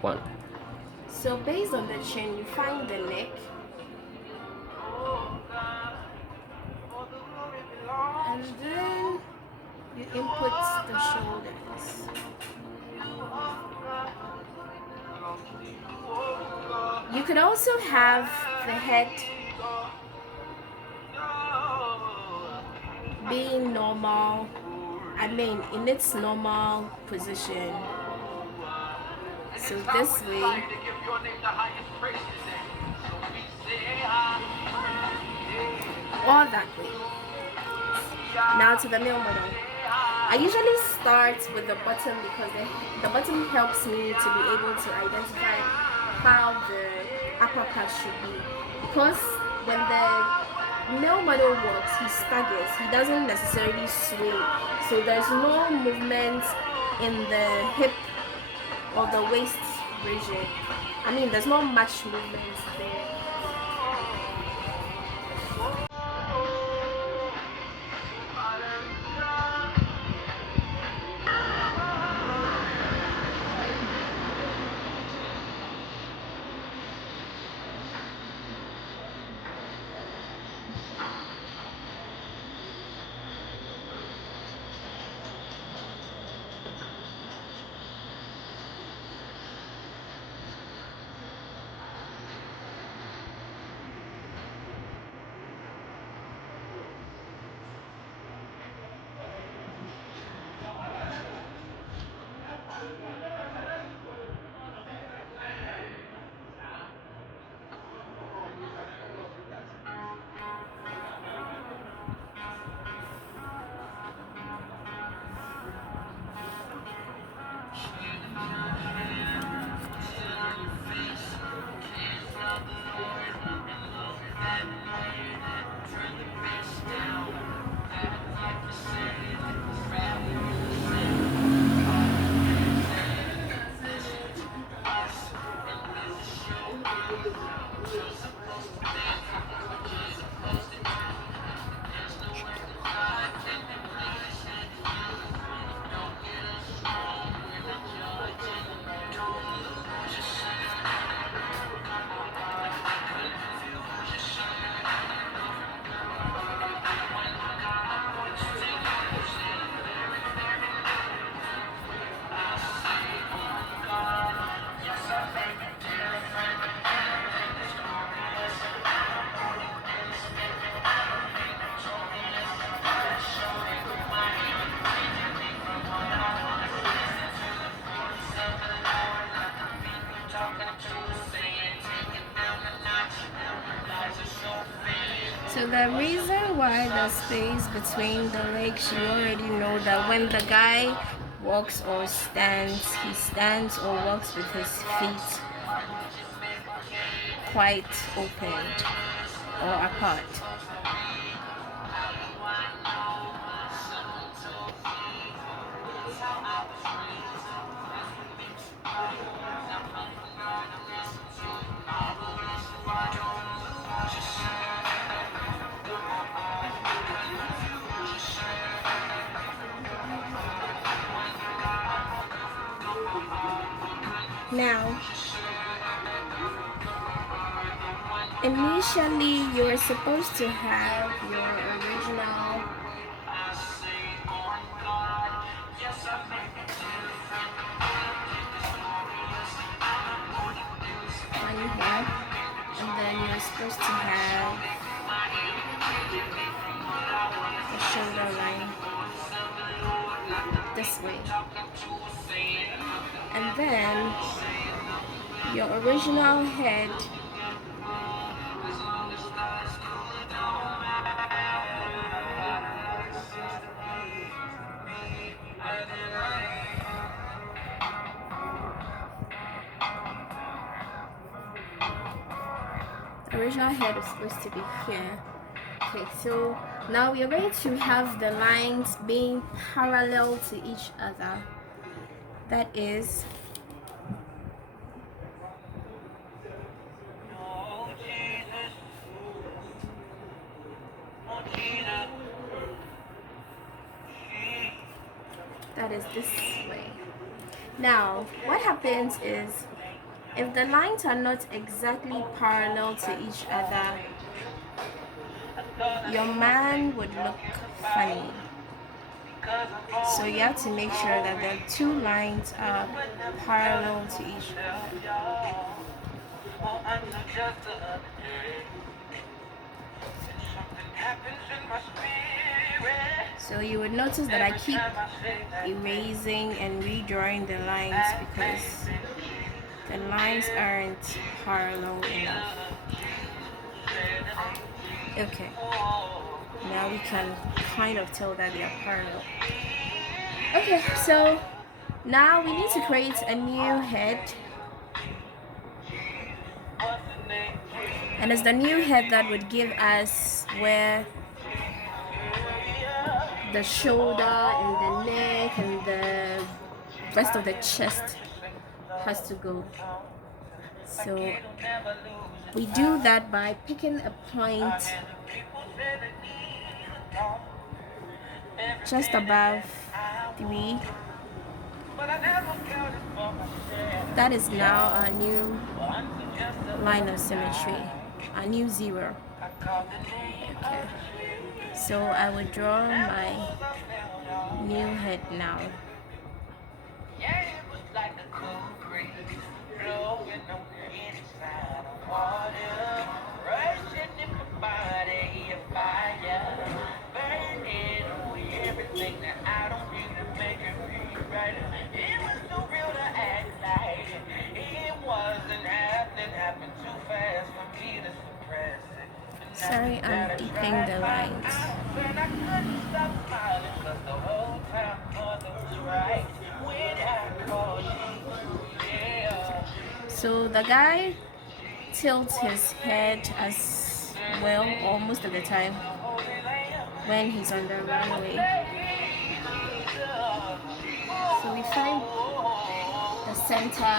One. So based on the chin, you find the neck, and then you input the shoulders. You could also have the head being normal, in its normal position. So this way, or that way. Now to the male model. I usually start with the bottom because the bottom helps me to be able to identify how the upper part should be. Because when the male model walks, he staggers. He doesn't necessarily sway. So there's no movement in the hip or the waist region. There's not much movement there. So the reason why the space between the legs, you already know that when the guy walks or stands, he stands or walks with his feet quite opened or apart. Now, initially you were supposed to have your original line here, and then you're supposed to have the shoulder line this way, and then your original head is supposed to be here. Okay, so now we are going to have the lines being parallel to each other. That is this way. Now, what happens is If the lines are not exactly parallel to each other, your man would look funny. So you have to make sure that the two lines are parallel to each other. So you would notice that I keep erasing and redrawing the lines because the lines aren't parallel enough. Okay, now we can kind of tell that they are parallel. Okay, so now we need to create a new head, and it's the new head that would give us where the shoulder and the neck and the rest of the chest has to go. So we do that by picking a point just above 3. That is now our new line of symmetry, a new 0. Okay. So I will draw my new head now. Sorry, I'm deepening the lines. So the guy tilts his head as well, or most of the time, when he's on the runway. So we find the center